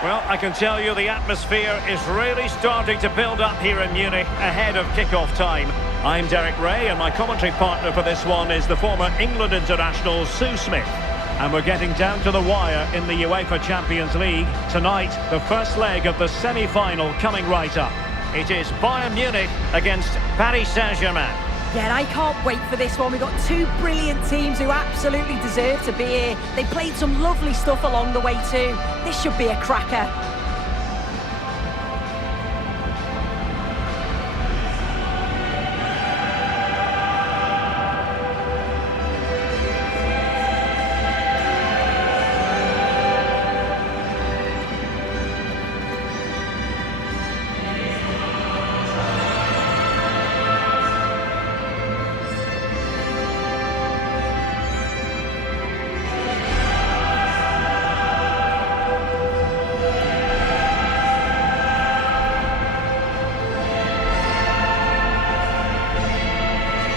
Well, I can tell you the atmosphere is really starting to build up here in Munich ahead of kick-off time. I'm Derek Ray, and my commentary partner for this one is the former England international Sue Smith. And we're getting down to the wire in the UEFA Champions League. Tonight, the first leg of the semi-final coming right up. It is Bayern Munich against Paris Saint-Germain. Yeah, I can't wait for this one. We've got two brilliant teams who absolutely deserve to be here. They played some lovely stuff along the way too. This should be a cracker.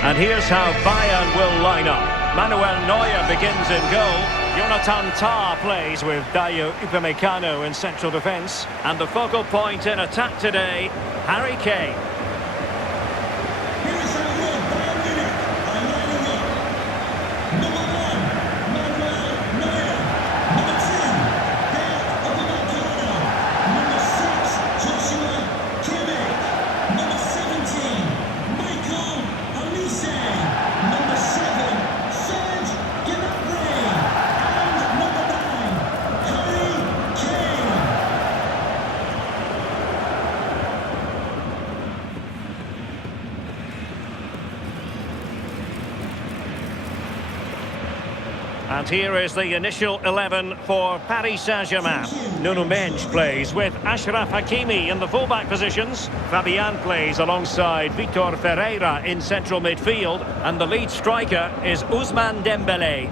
And here's how Bayern will line up. Manuel Neuer begins in goal. Jonathan Tah plays with Dayo Upamecano in central defence. And the focal point in attack today, Harry Kane. Here is how good Bayern Munich are lining up. Number 1, Manuel Neuer. Number 2, Dayo Upamecano. Number 6, Joshua Kimmich. Number 17, Michael Olise. Number 7, Serge Gnabry. And number 9, Harry Kane. And here is the initial 11 for Paris Saint-Germain. Nuno Mendes plays with Achraf Hakimi in the fullback positions. Fabian plays alongside Vitor Ferreira in central midfield. And the lead striker is Ousmane Dembélé.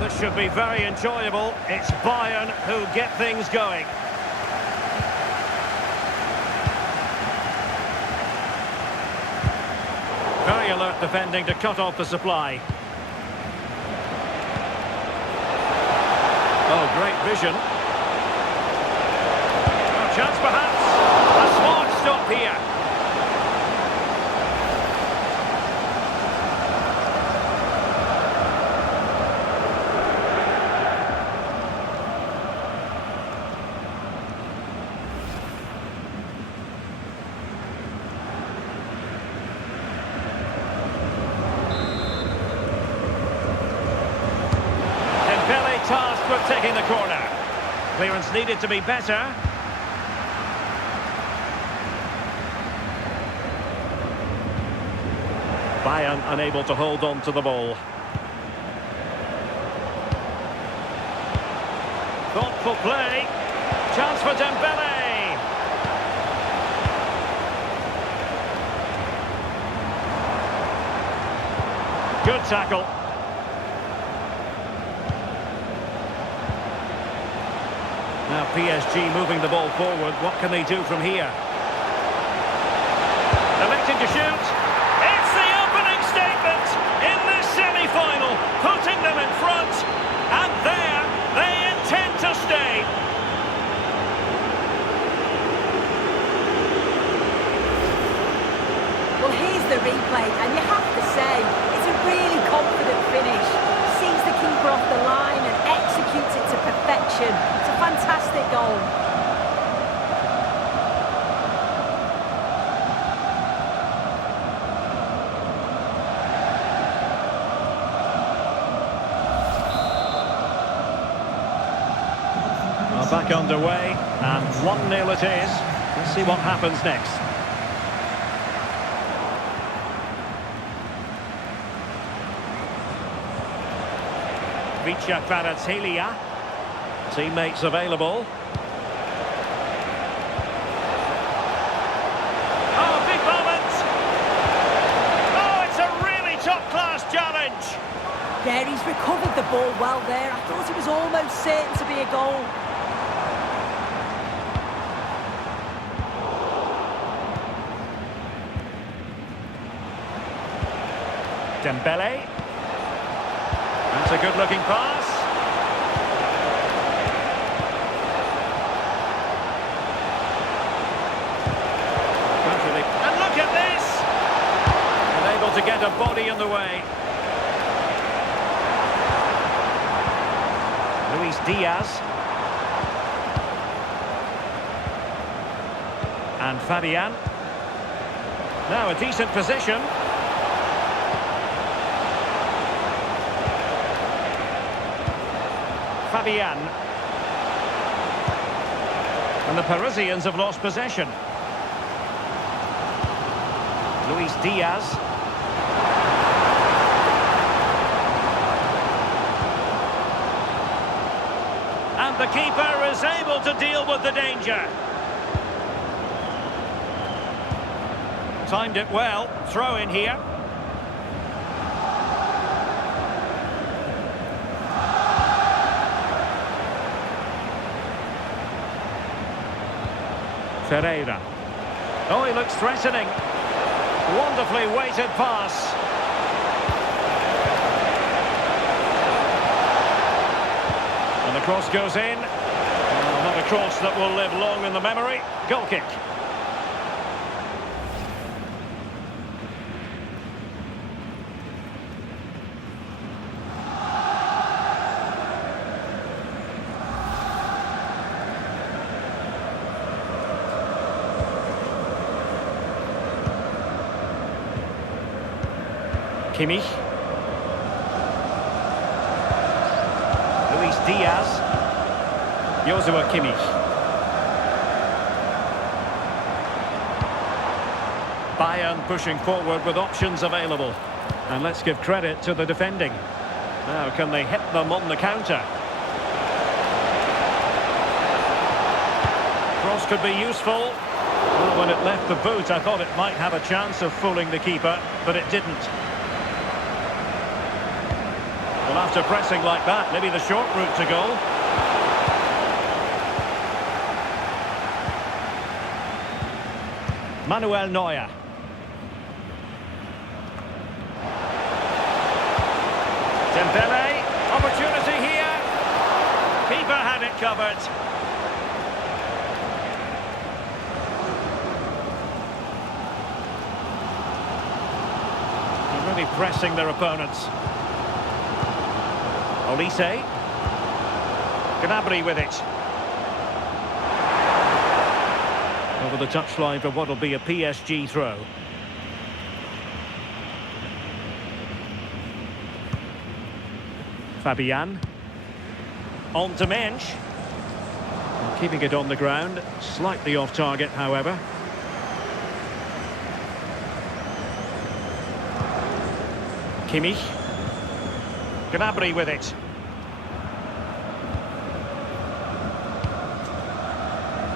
This should be very enjoyable. It's Bayern who get things going. Very alert defending to cut off the supply. Oh, great vision. Oh, chance perhaps. A smart stop here. Tasked with taking the corner. Clearance needed to be better. Bayern unable to hold on to the ball. Thoughtful play. Chance for Dembélé. Good tackle. Now PSG moving the ball forward. What can they do from here? Electing to shoot. It's the opening statement in this semi-final, putting them in front. And there they intend to stay. Well, here's the replay, and you have to say, it's a really confident finish. Sees the keeper off the line and executes it to perfection. It's a fantastic goal. Well, back underway, and 1-0 it is. Let's see what happens next. Vicha Kvaratskhelia. Teammates available. Oh, big moment! Oh, it's a really top-class challenge! Yeah, he's recovered the ball well there. I thought it was almost certain to be a goal. Dembele. That's a good-looking pass. Gradually. And look at this! Unable to get a body in the way. Luis Diaz. And Fabian. Now a decent position. Fabian. And the Parisians have lost possession. Luis Diaz. And the keeper is able to deal with the danger. Timed it well. Throw in here. Ferreira. Oh, he looks threatening. Wonderfully weighted pass. And the cross goes in. Oh, not a cross that will live long in the memory. Goal kick. Kimmich. Luis Diaz. Joshua Kimmich. Bayern pushing forward with options available. And let's give credit to the defending. Now, can they hit them on the counter? Cross could be useful. Well, when it left the boot, I thought it might have a chance of fooling the keeper, but it didn't. Well, after pressing like that, maybe the short route to goal. Manuel Neuer. Dembele, opportunity here. Keeper had it covered. They're really pressing their opponents. Olise. Gnabry with it. Over the touchline for what will be a PSG throw. Fabian. On to Mensch. Keeping it on the ground. Slightly off target, however. Kimmich. Gnabry with it.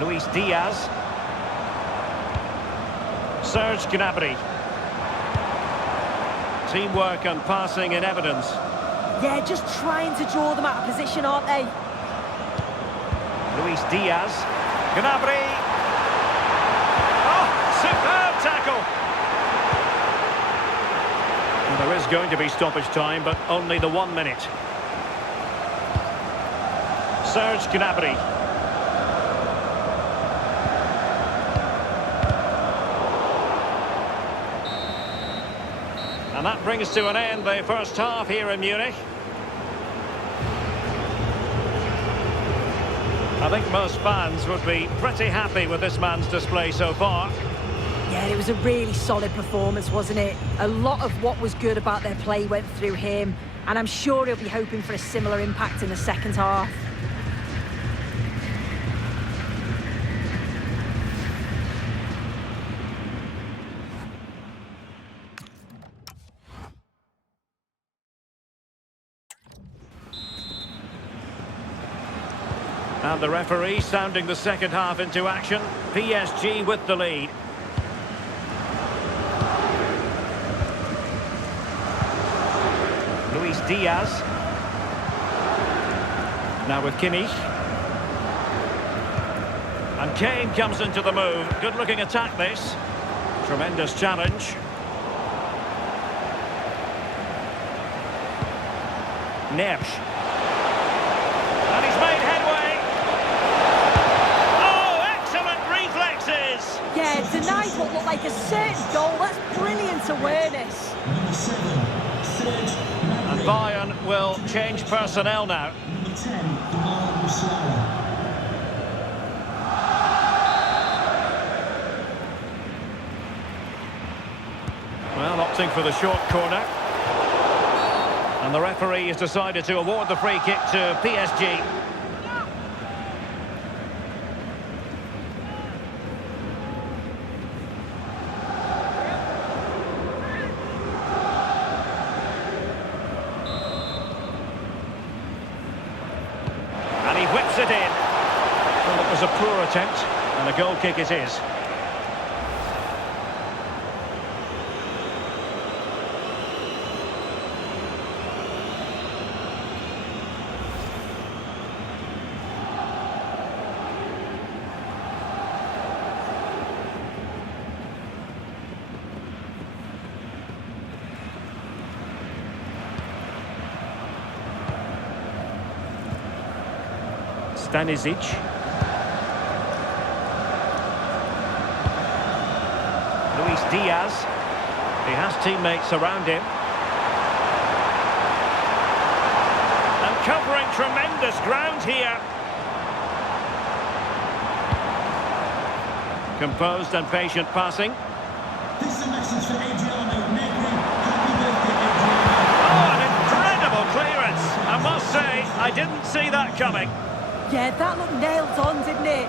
Luis Diaz. Serge Gnabry. Teamwork and passing in evidence. Yeah, just trying to draw them out of position, aren't they? Luis Diaz. Gnabry. Oh, superb tackle. And there is going to be stoppage time, but only the 1 minute. Serge Gnabry. And that brings to an end the first half here in Munich. I think most fans would be pretty happy with this man's display so far. Yeah, it was a really solid performance, wasn't it? A lot of what was good about their play went through him, and I'm sure he'll be hoping for a similar impact in the second half. And the referee sounding the second half into action. PSG with the lead. Luis Diaz. Now with Kimmich. And Kane comes into the move. Good-looking attack, this. Tremendous challenge. Neves. And he's made headway. Oh, excellent reflexes! Yeah, denied what looked like a certain goal. That's brilliant awareness. Number 7, Serge And Bayern will change personnel now. Number 10, Jamal Musiala. Well, opting for the short corner. And the referee has decided to award the free kick to PSG. And he whips it in. Well, it was a poor attempt, and a goal kick it is. Stanisic. Luis Diaz. He has teammates around him. And covering tremendous ground here. Composed and patient passing. This is a message for Adriano Negri. Happy birthday, Adriano. Oh, an incredible clearance. I must say, I didn't see that coming. Yeah, that looked nailed on, didn't it?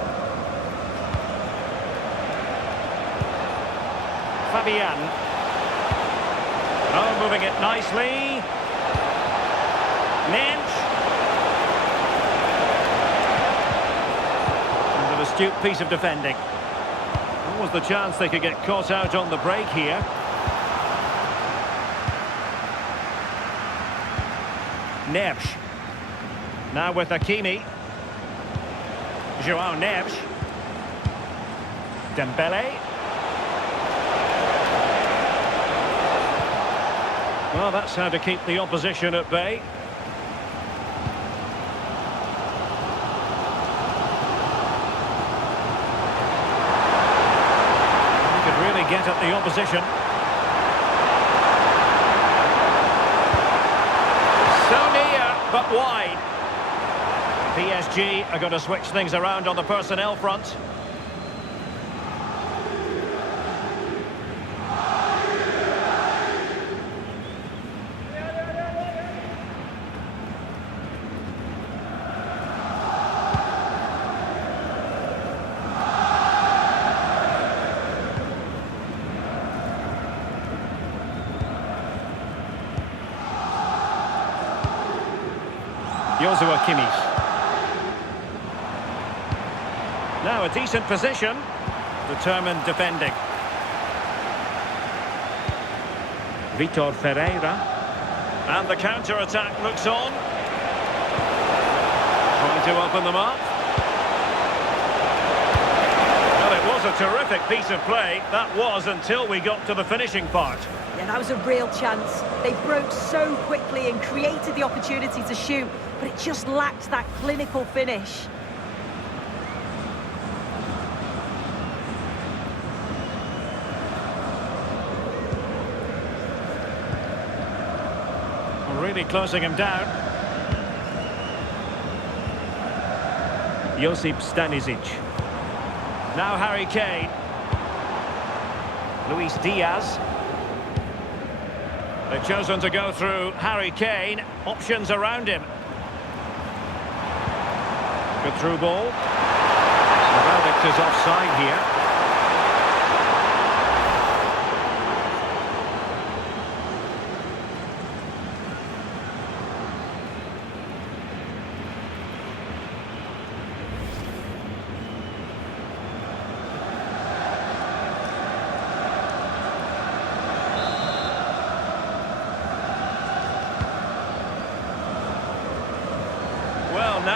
Fabian. Oh, moving it nicely. Nench. And an astute piece of defending. What was the chance they could get caught out on the break here? Neves. Now with Hakimi. João Neves. Dembele. Well, that's how to keep the opposition at bay. You could really get at the opposition. So near, but wide. PSG are going to switch things around on the personnel front. Joshua Kimmich. Now a decent position, determined defending. Vitor Ferreira. And the counter-attack looks on. Trying to open them up. Well, it was a terrific piece of play. That was until we got to the finishing part. Yeah, that was a real chance. They broke so quickly and created the opportunity to shoot, but it just lacked that clinical finish. Really closing him down. Josip Stanisic. Now Harry Kane. Luis Diaz. They've chosen to go through Harry Kane. Options around him. Good through ball. The verdict is offside here.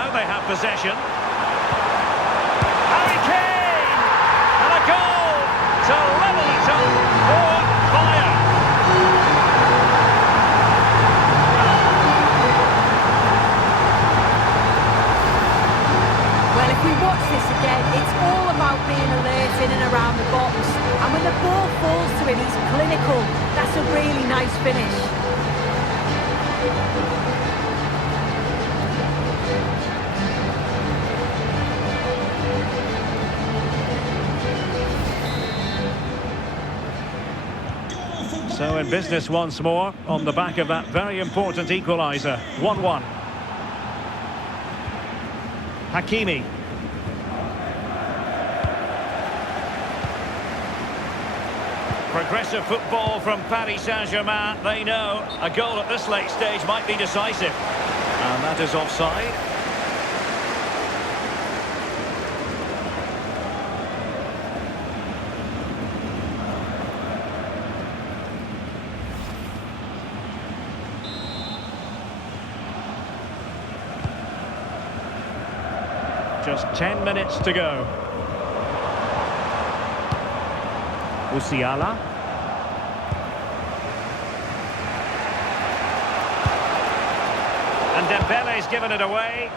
now they have possession. Harry Kane! And a goal to level it up for Bayern. Well, if we watch this again, it's all about being alert in and around the box. And when the ball falls to him, he's clinical. That's a really nice finish. So in business once more, on the back of that very important equaliser. 1-1. Hakimi. Progressive football from Paris Saint-Germain. They know a goal at this late stage might be decisive. And that is offside. Just 10 minutes to go. Musiala. And Dembele's given it away.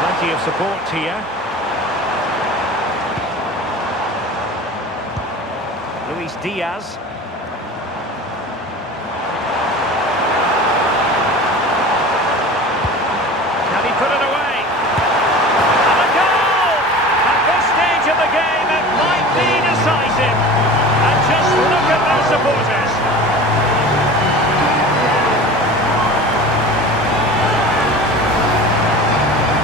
Plenty of support here. Luis Diaz. Can he put it away? Of the game, it might be decisive. And just look at their supporters.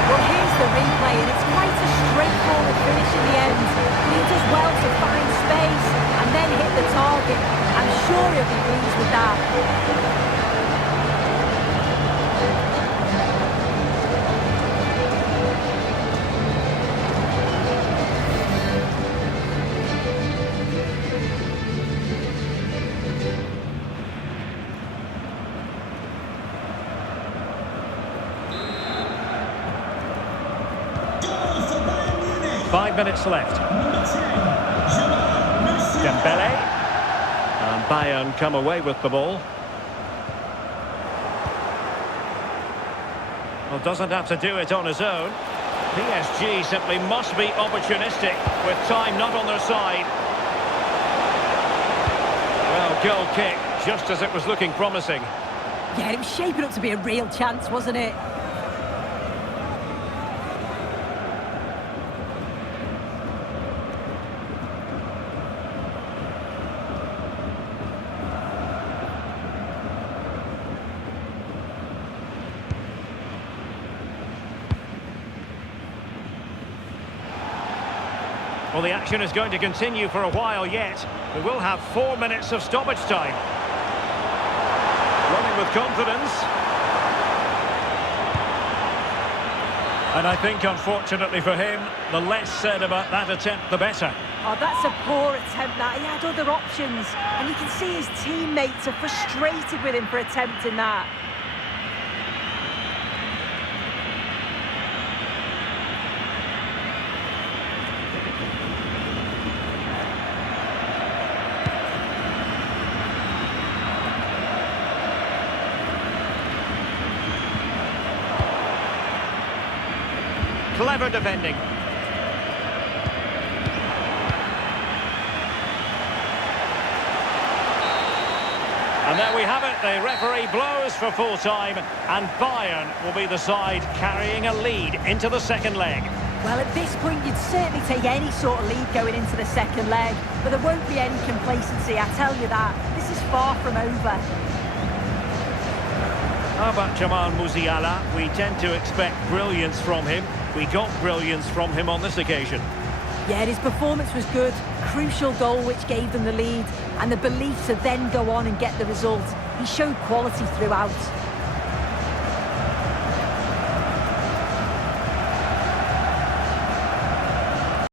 Well, here's the replay, and it's quite a straightforward finish in the end. He does well to find space and then hit the target. I'm sure he'll be pleased with that. 5 minutes left. Dembele. And Bayern come away with the ball. Well, doesn't have to do it on his own. PSG simply must be opportunistic with time not on their side. Well, goal kick, just as it was looking promising. Yeah, it was shaping up to be a real chance, wasn't it? Well, the action is going to continue for a while yet. We will have 4 minutes of stoppage time. Running with confidence. And I think, unfortunately for him, the less said about that attempt, the better. Oh, that's a poor attempt, that. He had other options. And you can see his teammates are frustrated with him for attempting that. Clever defending. And there we have it. The referee blows for full time, and Bayern will be the side carrying a lead into the second leg. Well, at this point, you'd certainly take any sort of lead going into the second leg, but there won't be any complacency, I tell you that. This is far from over. How about Jamal Musiala? We tend to expect brilliance from him. We got brilliance from him on this occasion. Yeah, his performance was good. Crucial goal which gave them the lead, and the belief to then go on and get the result. He showed quality throughout.